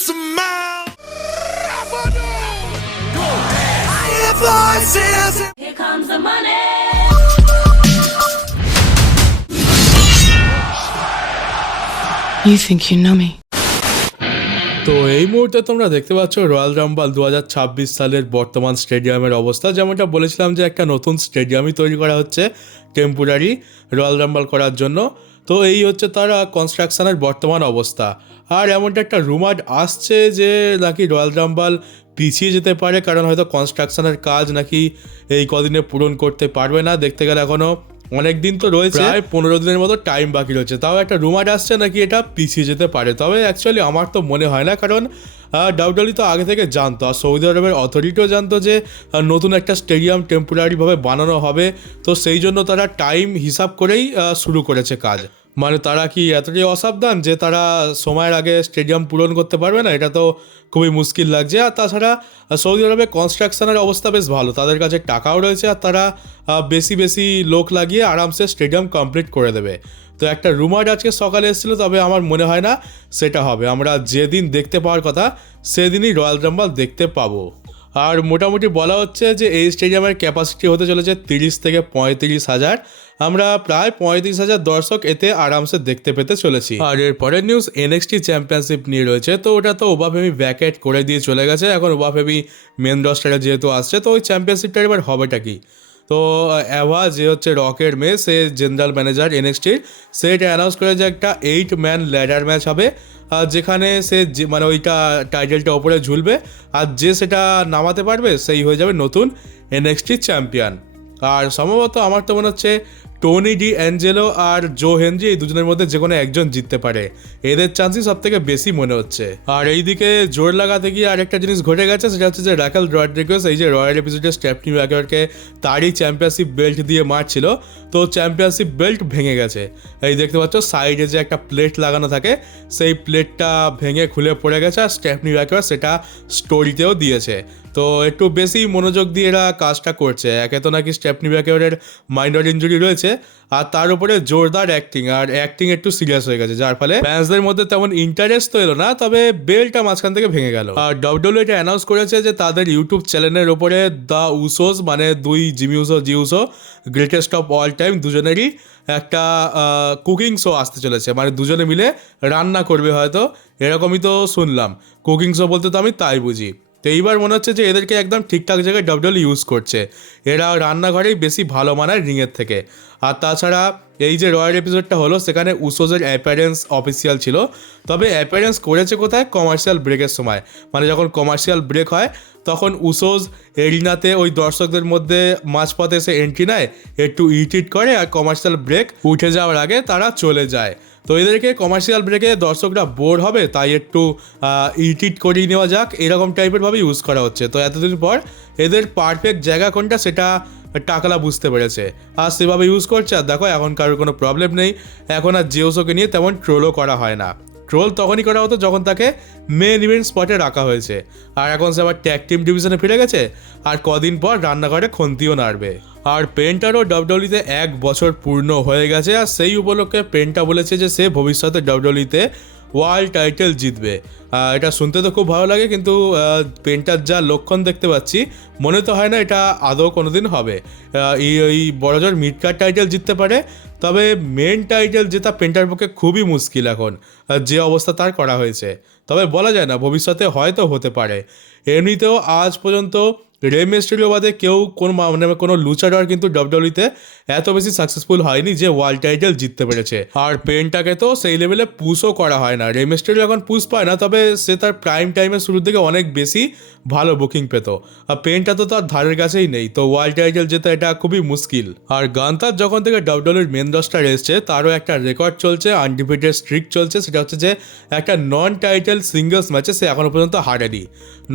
smile. I hear voices. Here comes the money. You think you know me? তো এই মুহূর্তে তোমরা দেখতে পাচ্ছ রয়্যাল রাম্বাল দু হাজার ছাব্বিশ সালের বর্তমান স্টেডিয়ামের অবস্থা যেমনটা বলেছিলাম যে একটা নতুন স্টেডিয়ামই তৈরি করা হচ্ছে টেম্পোরারি রয়্যাল রাম্বাল করার জন্য তো এই হচ্ছে তারা কনস্ট্রাকশনের বর্তমান অবস্থা। আর এমনটা একটা রুমার আসছে যে নাকি রয়্যাল রাম্বাল পিছিয়ে যেতে পারে, কারণ হয়তো কনস্ট্রাকশনের কাজ নাকি এই কদিনে পূরণ করতে পারবে না, দেখতে গেলে এখনও অনেক দিন তো রয়েছে। প্রায় পনেরো দিনের মতো টাইম বাকি রয়েছে। তাও একটা রুমার আসছে নাকি এটা পিছিয়ে যেতে পারে। তবে অ্যাকচুয়ালি আমার তো মনে হয় না, কারণ ডাউডলি তো আগে থেকে জানতো। আর সৌদি আরবের অথরিটিও জানতো যে নতুন একটা স্টেডিয়াম টেম্পোরারিভাবে বানানো হবে। তো সেই জন্য তারা টাইম হিসাব করেই শুরু করেছে কাজ। মানে তারা কি এতটাই অসাবধান যে তারা সময়ের আগে স্টেডিয়াম পূরণ করতে পারবে না? এটা তো খুবই মুশকিল লাগছে। আর তাছাড়া সৌদি আরবে কনস্ট্রাকশনের অবস্থা বেশ ভালো। তাদের কাছে টাকাও রয়েছে আর তারা বেশি বেশি লোক লাগিয়ে আরামসে স্টেডিয়াম কমপ্লিট করে দেবে। তো একটা রুমার আজকে সকালে এসেছিল, তবে আমার মনে হয় না সেটা হবে। আমরা যেদিন দেখতে পাওয়ার কথা, সেদিনই রয়্যাল রাম্বাল দেখতে পাবো। আর মোটামুটি বলা হচ্ছে যে এই স্টেডিয়ামের ক্যাপাসিটি হতে চলেছে তিরিশ থেকে পঁয়ত্রিশ হাজার। আমরা প্রায় পঁয়ত্রিশ হাজার দর্শক এতে আরামসে দেখতে পেতে চলেছি। আর এর পরের নিউজ এনএক্সটি চ্যাম্পিয়নশিপ নিয়ে রয়েছে, তো ওটা তো ওবাফেমি ব্যাকেট করে দিয়ে চলে গেছে। এখন ওবাফেমি মেন রস্টারে যেহেতু আসছে, তো ওই চ্যাম্পিয়নশিপটা এবার হবেটা কি? তো অ্যাভা যে হচ্ছে রকের মেয়ে সে জেনারেল ম্যানেজার এনএক্সটির সে এটা অ্যানাউন্স করে যে একটা এইট ম্যান ল্যাডার ম্যাচ হবে, আর যেখানে সে যে মানে ওইটা টাইটেলটা ওপরে ঝুলবে, আর যে সেটা নামাতে পারবে, সেই হয়ে যাবে নতুন এনএক্সটি চ্যাম্পিয়ন আর সম্ভবত আমার তো মনে হচ্ছে টোনি ডি অ্যাঞ্জেলো আর জো হেনরি এই দুজনের মধ্যে যে কোনো একজন জিততে পারে। এদের চান্সই সব থেকে বেশি মনে হচ্ছে। আর এইদিকে জোর লাগাতে গিয়ে আরেকটা জিনিস ঘটে গেছে, সেটা হচ্ছে যে রাকেল রড্রিগাস এই যে রয়্যাল এপিসোডে স্টেপনি ওয়াকারকে তারই চ্যাম্পিয়নশিপ বেল্ট দিয়ে মারছিল। তো চ্যাম্পিয়নশিপ বেল্ট ভেঙে গেছে। এই দেখতে পাচ্ছ সাইডে যে একটা প্লেট লাগানো থাকে, সেই প্লেটটা ভেঙে খুলে পড়ে গেছে আর স্টেপনি ওয়াকার সেটা স্টোরিতেও দিয়েছে। তো একটু বেশি মনোযোগ দিয়ে এরা কাজটা করছে। একে তো নাকি স্টেপনি ব্যাকের মাইনর ইঞ্জুরি রয়েছে, আর তার উপরে জোরদার অ্যাক্টিং আর অ্যাক্টিং একটু সিরিয়াস হয়ে গেছে, যার ফলে ফ্যান্সদের মধ্যে তেমন ইন্টারেস্ট তো এলো না, তবে বেলটা মাঝখান থেকে ভেঙে গেল। আর ডব্লিউ এটা অ্যানাউন্স করেছে যে তাদের ইউটিউব চ্যানেলের ওপরে দ্য উসোস মানে দুই Jimmy Uso Jey Uso greatest of all time দুজনেরই একটা কুকিং শো আসতে চলেছে। মানে দুজনে মিলে রান্না করবে হয়তো, এরকমই তো শুনলাম। কুকিং শো বলতে তো আমি তাই বুঝি। তো এইবার মনে হচ্ছে যে এদেরকে একদম ঠিকঠাক জায়গায় ডব্লিউ ইউজ করছে। এরা রান্নাঘরেই বেশি ভালো মানায় রিংয়ের থেকে। আর তাছাড়া এই যে রয়্যাল এপিসোডটা হলো, সেখানে উসোজের অ্যাপারেন্স অফিসিয়াল ছিল। তবে অ্যাপারেন্স করেছে কোথায়? কমার্শিয়াল ব্রেকের সময়। মানে যখন কমার্শিয়াল ব্রেক হয়, তখন উসোজ এরিনাতে ওই দর্শকদের মধ্যে মাঝপথে এসে এন্ট্রি নেয়, একটু ইট ইট করে আর কমার্শিয়াল ব্রেক উঠে যাওয়ার আগে তারা চলে যায়। তো এদেরকে কমার্শিয়াল ব্রেকে দর্শকরা বোর হবে, তাই একটু ইটিট করিয়ে নেওয়া যাক। এরকম টাইপের ভাবে ইউজ করা হচ্ছে। তো এতদিন পর এদের পারফেক্ট জায়গা কোনটা সেটা টাকালা বুঝতে পেরেছে। আর সেভাবে ইউজ করছে, আর দেখো এখন কারোর কোনো প্রবলেম নেই। এখন আর জিওসোকে নিয়ে তেমন ট্রোলও করা হয় না। ট্রোল তখনই করা হতো যখন তাকে মেন ইভেন্ট স্পটে রাখা হয়েছে। আর এখন সে আবার ট্যাগ টিম ডিভিশনে ফিরে গেছে, আর কদিন পর রান্নাঘরে খন্তিও নাড়বে। আর পেন্টারও ডবডলিতে এক বছর পূর্ণ হয়ে গেছে, আর সেই উপলক্ষে পেন্টা বলেছে যে সে ভবিষ্যতে ডব্লিউতে ওয়ার্ল্ড টাইটেল জিতবে। এটা শুনতে তো খুব ভালো লাগে কিন্তু পেন্টার যা লক্ষণ দেখতে পাচ্ছি মনে তো হয় না এটা আদৌ কোনোদিন হবে। আহ, এই ওই বড়জোর মিড কার্ড টাইটেল জিততে পারে তবে মেন টাইটেল জেতা পেন্টার পক্ষে খুবই মুশকিল এখন যে অবস্থা তার করা হয়েছে। তবে বলা যায় না ভবিষ্যতে হয়তো হতে পারে। এমনিতেও আজ পর্যন্ত রে মিস্টেরিও বাদে কেউ কোনো মানে কোনো লুচাডার কিন্তু ডব্লিউতে এত বেশি সাকসেসফুল হয়নি যে ওয়ার্ল্ড টাইটেল জিততে পেরেছে। আর পেনটাকে তো সেই লেভেলে পুশও করা হয় না। রে মিস্টেরিও এখন পুশ পায় না, তবে সে তার প্রাইম টাইমের শুরুর দিকে অনেক বেশি ভালো বুকিং পেত। আর পেনটা তো তার ধারের কাছেই নেই, তো ওয়ার্ল্ড টাইটেল জেতা এটা খুবই মুশকিল। আর গান্তার যখন থেকে ডব্লিউর মেন দশটার এসছে, তারও একটা রেকর্ড চলছে আনডিফিটেড স্ট্রিক চলছে, সেটা হচ্ছে যে একটা নন টাইটেল সিঙ্গলস ম্যাচে সে এখনও পর্যন্ত হারেনি।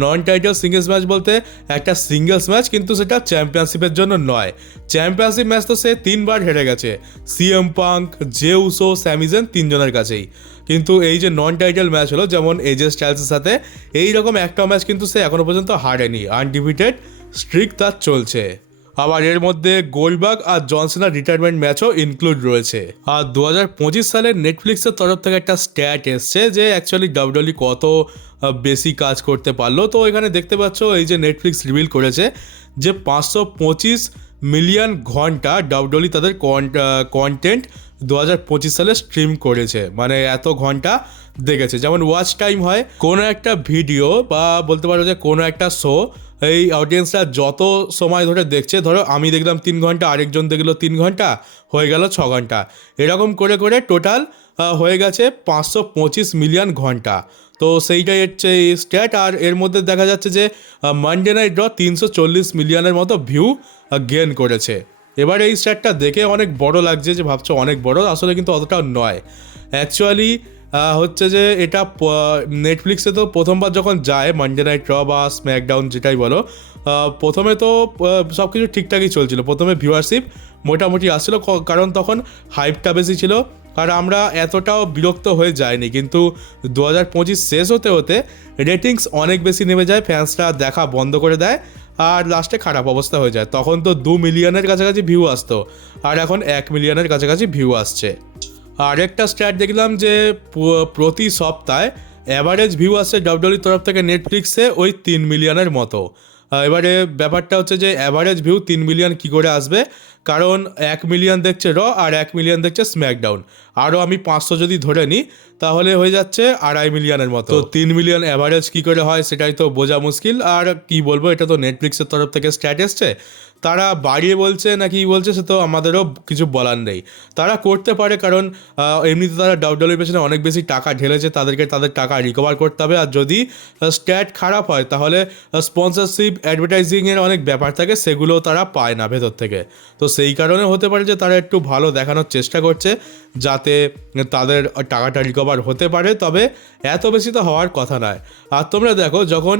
নন টাইটেল সিঙ্গলস ম্যাচ বলতে একটা সিঙ্গলস ম্যাচ কিন্তু সেটা চ্যাম্পিয়নশিপের জন্য নয়। চ্যাম্পিয়নশিপ ম্যাচ তো সে তিনবার হেরে গেছে। CM Punk Jey Uso Sami Zayn তিনজনের কাছেই। কিন্তু এই যে নন টাইটেল ম্যাচ হলো, যেমন এজে স্টাইলসের সাথে এই রকম একটা ম্যাচ কিন্তু সে এখনও পর্যন্ত হারেনি। আনডিভিটেড স্ট্রিক তার চলছে। আবার এর মধ্যে গোলবাগ আর জনসনের রিটায়ারমেন্ট ম্যাচও ইনক্লুড রয়েছে। আর দু হাজার পঁচিশ সালে নেটফ্লিক্সের তরফ থেকে একটা স্ট্যাট এসছে যে অ্যাকচুয়ালি ডাব্লিউডব্লিউ কত বেশি কাজ করতে পারল। তো এখানে দেখতে পাচ্ছ এই যে নেটফ্লিক্স রিভিল করেছে যে পাঁচশো পঁচিশ মিলিয়ন ঘণ্টা ডাব্লিউডব্লিউ তাদের কন্টেন্ট দু হাজার পঁচিশ সালে স্ট্রিম করেছে। মানে এত ঘণ্টা দেখেছে। যেমন ওয়াচ টাইম হয়, কোনো একটা ভিডিও বা বলতে পারো যে কোনো একটা শো এই অডিয়েন্সরা যত সময় ধরে দেখছে, ধরো আমি দেখলাম তিন ঘণ্টা, আরেকজন দেখল তিন ঘণ্টা, হয়ে গেল ছ ঘণ্টা। এরকম করে করে টোটাল হয়ে গেছে পাঁচশো পঁচিশ মিলিয়ন ঘণ্টা। তো সেইটাই হচ্ছে এই স্ট্যাট আর এর মধ্যে দেখা যাচ্ছে যে মানডে নাইট ড্র তিনশো চল্লিশ মিলিয়নের মতো ভিউ গেন করেছে। এবার এই স্ট্যাটটা দেখে অনেক বড় লাগছে যে, ভাবছ অনেক বড়, আসলে কিন্তু অতটাও নয়। অ্যাকচুয়ালি হচ্ছে যে এটা নেটফ্লিক্সে তো প্রথমবার যখন যায় মানডে নাইট র বা স্ম্যাকডাউন যেটাই বলো প্রথমে তো সব কিছু ঠিকঠাকই চলছিল। প্রথমে ভিউয়ারশিপ মোটামুটি আসছিল কারণ তখন হাইপটা বেশি ছিল আর আমরা এতটাও বিরক্ত হয়ে যায়নি কিন্তু দু হাজার পঁচিশ শেষ হতে হতে রেটিংস অনেক বেশি নেমে যায় ফ্যান্সরা দেখা বন্ধ করে দেয় আর লাস্টে খারাপ অবস্থা হয়ে যায়। তখন তো দু মিলিয়নের কাছাকাছি ভিউ আসতো আর এখন এক মিলিয়নের কাছাকাছি ভিউ আসছে। আর একটা স্ট্যাট দেখলাম যে প্রতি সপ্তাহে অ্যাভারেজ ভিউ আসছে ডাব্লিউডব্লিউর তরফ থেকে নেটফ্লিক্সে ওই তিন মিলিয়নের মতো। এবারে ব্যাপারটা হচ্ছে যে অ্যাভারেজ ভিউ তিন মিলিয়ন কী করে আসবে? কারণ এক মিলিয়ন দেখছে র আর এক মিলিয়ন দেখছে স্ম্যাকডাউন আরও আমি পাঁচশো যদি ধরে নিই, তাহলে হয়ে যাচ্ছে আড়াই মিলিয়নের মতো। তো তিন মিলিয়ন অ্যাভারেজ কী করে হয় সেটাই তো বোঝা মুশকিল। আর কি বলব, এটা তো নেটফ্লিক্সের তরফ থেকে স্ট্যাট এসছে। তারা বাড়িয়ে বলছে না কি বলছে সে তো আমাদেরও কিছু বলার নেই। তারা করতে পারে কারণ এমনিতে তারা ডাব্লিউডব্লিউর পেছনে অনেক বেশি টাকা ঢেলেছে, তাদেরকে তাদের টাকা রিকভার করতে হবে। আর যদি স্ট্যাট খারাপ হয়, তাহলে স্পন্সরশিপ অ্যাডভার্টাইজিংয়ের অনেক ব্যাপার থাকে সেগুলো তারা পায় না ভেতর থেকে। তো সেই কারণে হতে পারে যে তারা একটু ভালো দেখানোর চেষ্টা করছে যাতে তাদের টাকাটা রিকভার হতে পারে, তবে এত বেশি তো হওয়ার কথা নয়। আর তোমরা দেখো, যখন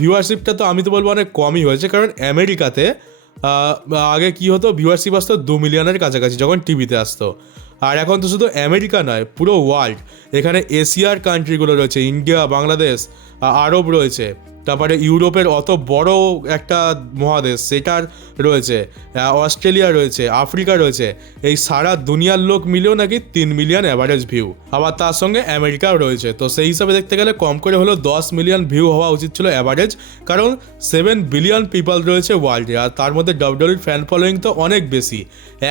ভিউয়ারশিপটা তো আমি তো বলব অনেক কমই হয়েছে, কারণ আমেরিকাতে আগে কি হতো ভিউয়ারশিপ আসতো দু মিলিয়নের কাছাকাছি যখন টিভিতে আসতো। আর এখন তো শুধু আমেরিকা নয়, পুরো ওয়ার্ল্ড এখানে এশিয়ার কান্ট্রিগুলো রয়েছে, ইন্ডিয়া, বাংলাদেশ আরব রয়েছে। তারপরে ইউরোপের অত বড় একটা মহাদেশ সেটার রয়েছে অস্ট্রেলিয়া রয়েছে, আফ্রিকা রয়েছে, এই সারা দুনিয়ার লোক মিলেও নাকি তিন মিলিয়ন অ্যাভারেজ ভিউ আবার তার সঙ্গে আমেরিকাও রয়েছে, তো সেই হিসাবে দেখতে গেলে কম করে হলেও দশ মিলিয়ন ভিউ হওয়া উচিত ছিল অ্যাভারেজ কারণ সেভেন বিলিয়ন পিপল রয়েছে ওয়ার্ল্ডে আর তার মধ্যে ডাব্লিউডব্লিউর ফ্যান ফলোয়িং তো অনেক বেশি।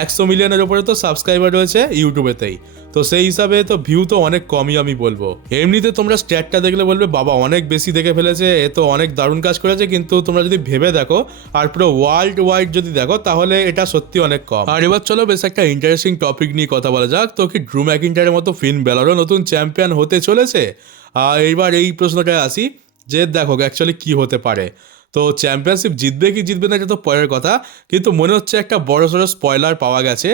একশো মিলিয়নের ওপরে তো সাবস্ক্রাইবার রয়েছে ইউটিউবেতেই। তো সেই হিসাবে তো ভিউ তো অনেক কমই আমি বলব। এমনিতে তোমরা স্ট্যাটটা দেখলে বলবে, বাবা, অনেক বেশি দেখে ফেলেছে, এ তো অনেক দারুণ কাজ করেছে, কিন্তু তোমরা যদি ভেবে দেখো, আর পুরো ওয়ার্ল্ড ওয়াইড যদি দেখো, তাহলে এটা সত্যি অনেক কম। আর এবার চলো বেশ একটা ইন্টারেস্টিং টপিক নিয়ে কথা বলা যাক। তো কি ড্রু ম্যাকিন্টারের মতো ফিন বেলারও নতুন চ্যাম্পিয়ন হতে চলেছে? আর এইবার এই প্রশ্নটায় আসি, যে দেখো অ্যাকচুয়ালি কি হতে পারে? তো চ্যাম্পিয়নশিপ জিতবে কি জিতবে না, এটা তো পরের কথা, কিন্তু মনে হচ্ছে একটা বড় সড়ো স্পয়লার পাওয়া গেছে,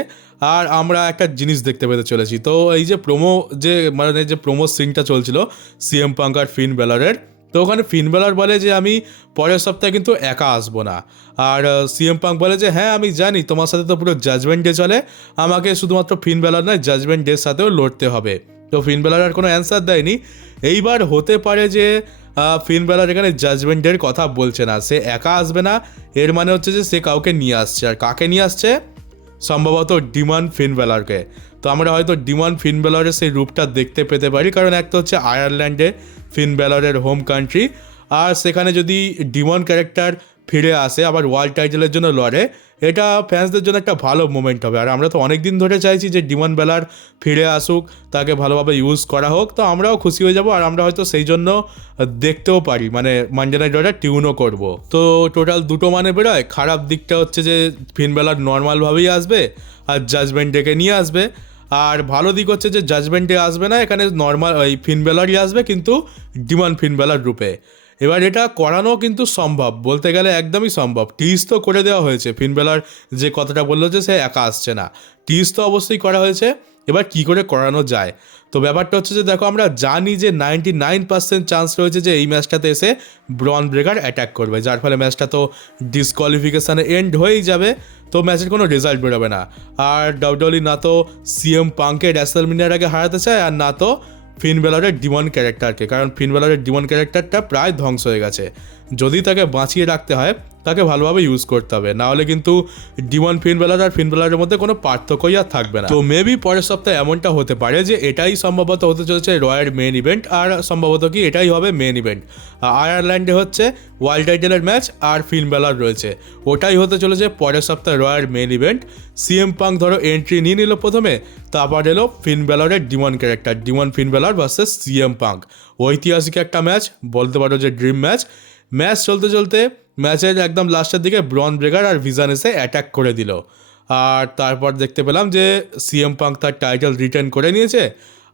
আর আমরা একটা জিনিস দেখতে পেতে চলেছি। তো এই যে প্রোমো যে মানে যে প্রোমো সিনটা চলছিল সিএম পাঙ্ক আর ফিন বেলারের তো ওখানে ফিনবেলার বলে যে আমি পরের সপ্তাহে কিন্তু একা আসব না। আর সিএম পাং বলে যে হ্যাঁ আমি জানি তোমার সাথে তো পুরো জাজমেন্ট ডে চলে। আমাকে শুধুমাত্র ফিনবেলার নয় জাজমেন্ট ডের সাথেও লড়তে হবে। তো ফিনবেলার আর কোনো অ্যান্সার দেয়নি। এইবার হতে পারে যে আহ, ফিন বেলার এখানে জাজমেন্টের কথা বলছে না। সে একা আসবে না এর মানে হচ্ছে যে সে কাউকে নিয়ে আসছে। আর কাকে নিয়ে আসছে? সম্ভবত ডিমান ফিনবেলারকে। তো আমরা হয়তো ডিমান ফিনবেলারের সেই রূপটা দেখতে পেতে পারি। কারণ এক তো হচ্ছে আয়ারল্যান্ডে ফিনবেলারের হোম কান্ট্রি আর সেখানে যদি ডিমন ক্যারেক্টার ফিরে আসে, আবার ওয়ার্ল্ড টাইটেলের জন্য লড়ে, এটা ফ্যান্সদের জন্য একটা ভালো মোমেন্ট হবে। আর আমরা তো অনেক দিন ধরে চাইছি যে ডিমন বেলার ফিরে আসুক, তাকে ভালোভাবে ইউজ করা হোক, তো আমরাও খুশি হয়ে যাব, আর আমরা হয়তো সেই জন্য দেখতেও পারি। মানে মানডে নাইট রাইডার টিউনও করব। তো টোটাল দুটো মানে বেরোয়। খারাপ দিকটা হচ্ছে যে ফিনবেলার নর্মালভাবেই আসবে, আর জাজমেন্ট ডেকে নিয়ে আসবে। আর ভালো দিক হচ্ছে যে জাজমেন্টে আসবে না, এখানে নর্মাল ওই ফিনবেলারই আসবে কিন্তু ডিমান ফিনবেলার রূপে। এবার এটা করানো কিন্তু সম্ভব, বলতে গেলে একদমই সম্ভব। টিজ তো করে দেওয়া হয়েছে ফিনবেলার যে কথাটা বলল যে সে একা আসছে না। টিজ তো অবশ্যই করা হয়েছে। এবার কি করে করানো যায়? তো ব্যাপারটা হচ্ছে যে দেখো, আমরা জানি যে নাইনটি নাইন পার্সেন্ট চান্স রয়েছে যে এই ম্যাচটাতে এসে ব্রন ব্রেকার অ্যাটাক করবে, যার ফলে ম্যাচটা তো ডিসকোয়ালিফিকেশানে এন্ড হয়েই যাবে, তো ম্যাচের কোনো রেজাল্ট বেরোবে না। আর ডাউডলি না তো সিএম পাঙ্কে র্যাসেলমিনিয়ার আগে হারাতে চায়, আর না তো ফিনবেলারের ডিমন ক্যারেক্টারকে কারণ ফিন বেলারের ডিমন ক্যারেক্টারটা প্রায় ধ্বংস হয়ে গেছে। যদি তাকে বাঁচিয়ে রাখতে হয়, তাকে ভালোভাবে ইউজ করতে হবে। নাহলে কিন্তু ডিওয়ান ফিন বেলার আর ফিন বেলারের মধ্যে কোনো পার্থক্যই আর থাকবে না। তো মেবি পরের সপ্তাহে এমনটা হতে পারে যে, এটাই সম্ভবত হতে চলেছে রয়্যাল মেন ইভেন্ট আর সম্ভবত কি এটাই হবে মেন ইভেন্ট আয়ারল্যান্ডে হচ্ছে ওয়ার্ল্ড টাইটেলের ম্যাচ আর ফিন বেলার রয়েছে। ওটাই হতে চলেছে পরের সপ্তাহে রয়্যাল মেন ইভেন্ট সিএম পাং ধরো এন্ট্রি নিয়ে নিল প্রথমে, তারপর এলো Finn বেলারের demon character demon Finn Balor versus CM পাং ঐতিহাসিক একটা ম্যাচ বলতে পারো যে ড্রিম ম্যাচ ম্যাচ চলতে চলতে ম্যাচের একদম লাস্টের দিকে ব্রন ব্রেকার আর ভিজান এসে অ্যাটাক করে দিল। আর তারপর দেখতে পেলাম যে সিএম পাং তার টাইটেল রিটার্ন করে নিয়েছে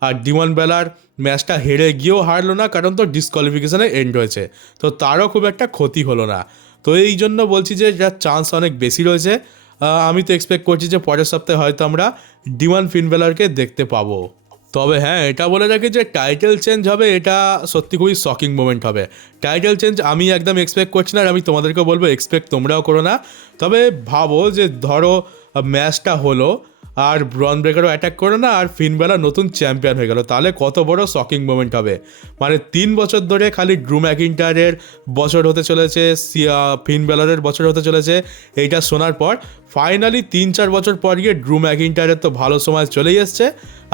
আর ডিমন বেলার ম্যাচটা হেরে গিয়েও হারলো না, কারণ তো ডিসকোয়ালিফিকেশনে এন্ড হয়েছে তো তারও খুব একটা ক্ষতি হলো না। তো এই জন্য বলছি যে যার চান্স অনেক বেশি রয়েছে আমি তো এক্সপেক্ট করছি যে পরের সপ্তাহে হয়তো আমরা ডিমান ফিনবেলারকে দেখতে পাবো। তবে হ্যাঁ এটা বলে রাখি যে টাইটেল চেঞ্জ হবে, এটা সত্যি খুবই শকিং মোমেন্ট হবে। টাইটেল চেঞ্জ আমি একদম এক্সপেক্ট করছি না, আর আমি তোমাদেরকে বলব এক্সপেক্ট তোমরাও করো না। তবে ভাবো যে ধরো ম্যাচটা হলো আর ব্রন ব্রেকারও অ্যাটাক করে না, আর ফিনবেলা নতুন চ্যাম্পিয়ন হয়ে গেল। তাহলে কত বড় শকিং মোমেন্ট হবে? মানে তিন বছর ধরে খালি ড্রু ম্যাকিন্টারের বছর হতে চলেছে ফিনবেলারের বছর হতে চলেছে, এইটা শোনার পর ফাইনালি তিন চার বছর পর গিয়ে ড্রু ম্যাকিন্টারের তো ভালো সময় চলেই এসছে,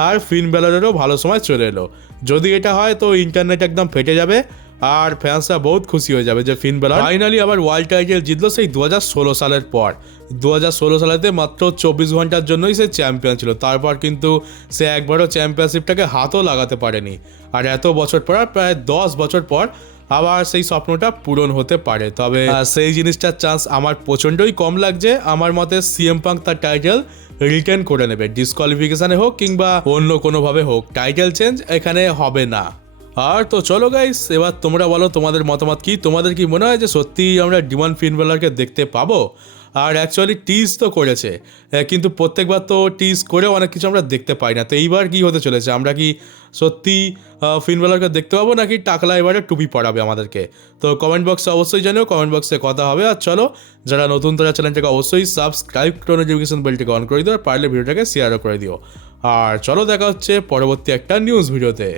আর ফিনবেলারেরও ভালো সময় চলে এলো। যদি এটা হয় তো ইন্টারনেট একদম ফেটে যাবে। আর ফ্যান্সরা বহুত খুশি হয়ে যাবে যে ফিন বেলার ফাইনালি আবার ওয়ার্ল্ড টাইটেল জিতলো সেই দু হাজার ষোলো সালের পর। দু হাজার ষোলো সালেতে মাত্র চব্বিশ ঘণ্টার জন্যই সে চ্যাম্পিয়ন ছিল। তারপর কিন্তু সে একবারও চ্যাম্পিয়নশিপটাকে হাতও লাগাতে পারেনি। আর এত বছর পর প্রায় দশ বছর পর আবার সেই স্বপ্নটা পূরণ হতে পারে। তবে সেই জিনিসটার চান্স আমার প্রচণ্ডই কম লাগছে। আমার মতে সিএম পাঙ্ক তার টাইটেল রিটার্ন করে নেবে। ডিসকোয়ালিফিকেশানে হোক কিংবা অন্য কোনোভাবে হোক টাইটেল চেঞ্জ এখানে হবে না। আর তো চলো গাইস এবার তোমরা বলো তোমাদের মতামত কি? তোমাদের কি মনে হয় যে সত্যি আমরা ডিমান ফিনবেলারকে দেখতে পাবো? আর অ্যাকচুয়ালি টিজ তো করেছে। কিন্তু প্রত্যেকবার তো টিজ করেও অনেক কিছু আমরা দেখতে পাই না। তো এইবার কি হতে চলেছে? আমরা কি সত্যি ফিনবেলারকে দেখতে পাবো নাকি টাকলা এবারে টুপি পড়াবে আমাদেরকে? তো কমেন্ট বক্সে অবশ্যই জানিও কমেন্ট বক্সে কথা হবে। আর চলো, যারা নতুন তারা চ্যানেলটাকে অবশ্যই সাবস্ক্রাইব করে নোটিফিকেশন বেলটিকে অন করে দিও, আর পারলে ভিডিওটাকে শেয়ারও করে দিও। আর চলো দেখা হচ্ছে পরবর্তী একটা নিউজ ভিডিওতে